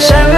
Shabbat.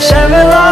Seven Yaşamalar